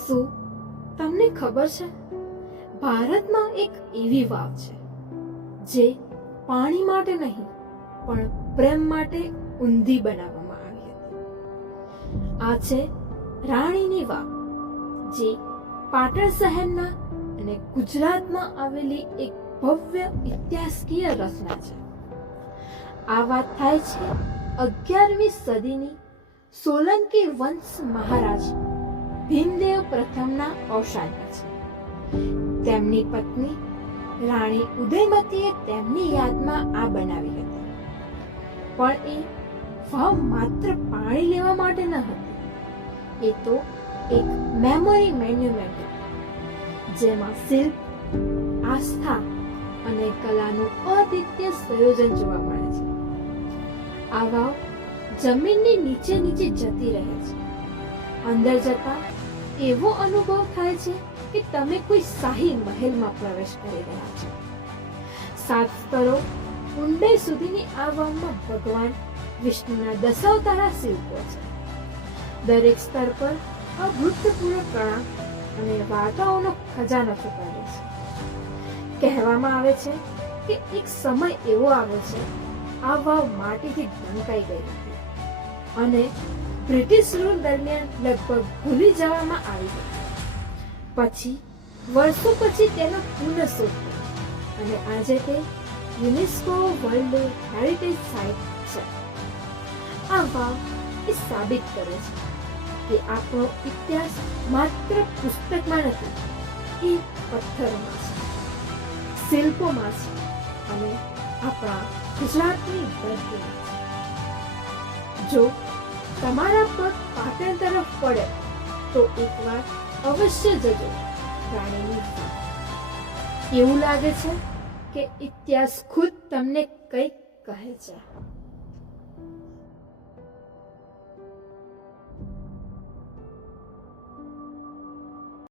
શું તમને ખબર છે, ભારતમાં એક એવી વાવ છે જે પાણી માટે નહીં પણ પ્રેમ માટે ઊંધી બનાવવામાં આવી હતી. આ છે રાણીની વાવ, જે પાટણ શહેરના અને ગુજરાતમાં આવેલી એક ભવ્ય ઇતિહાસકીય રચના છે. આ વાત થાય છે 11મી સદીની સોલંકી વંશ મહારાજ ભીમદેવ પ્રથમના અવસાન પછી. તેમની પત્ની રાણી ઉદયમતીએ તેમની યાદમાં આ બનાવી હતી. પણ એ વાવ માત્ર પાણી લેવા માટે ન હતી, એ તો એક મેમોરી મોન્યુમેન્ટ હતી, જેમાં શિલ્પ, આસ્થા અને કલાનું અદ્વિતીય સંયોજન જોવા મળે છે. આ વાવ જમીનની નીચે નીચે જતી રહે છે. અંદર જતા એવો અનુભવ થાય છે કે તમે કોઈ શાહી મહેલમાં પ્રવેશ કરી રહ્યા છો. 7 સ્તરો ઊંડે સુધીની આ વાવમાં ભગવાન વિષ્ણુના દશાવતારા શિલ્પો છે. દરેક સ્તર પર અભૂતપૂર્વ કળા અને વાર્તાઓનો ખજાનો છુપાયેલો છે. કહેવામાં આવે છે કે એક સમય એવો આવ્યો છે, આ વાવ માટીથી ઢંકાઈ ગઈ હતી અને બ્રિટિશ રૂલ દરમિયાન લગભગ ભૂલી જવામાં આવી હતી. પછી વર્ષો પછી તેનો પુનઃશોધ અને આજે તે યુનેસ્કો વર્લ્ડ હેરિટેજ સાઇટ છે. આ વાવ એ સાબિત કરે છે કે આપણો ઇતિહાસ માત્ર પુસ્તકમાં નથી, એ પથ્થરોમાં છે, શિલ્પોમાં છે અને આપણા ગુજરાતની ધરતીમાં છે. જો તમારા પગ પાટણ તરફ પડે તો એકવાર અવશ્ય જજો રાણીની વાવ. એવું લાગે છે કે ઇતિહાસ ખુદ તમને કંઈક કહે છે.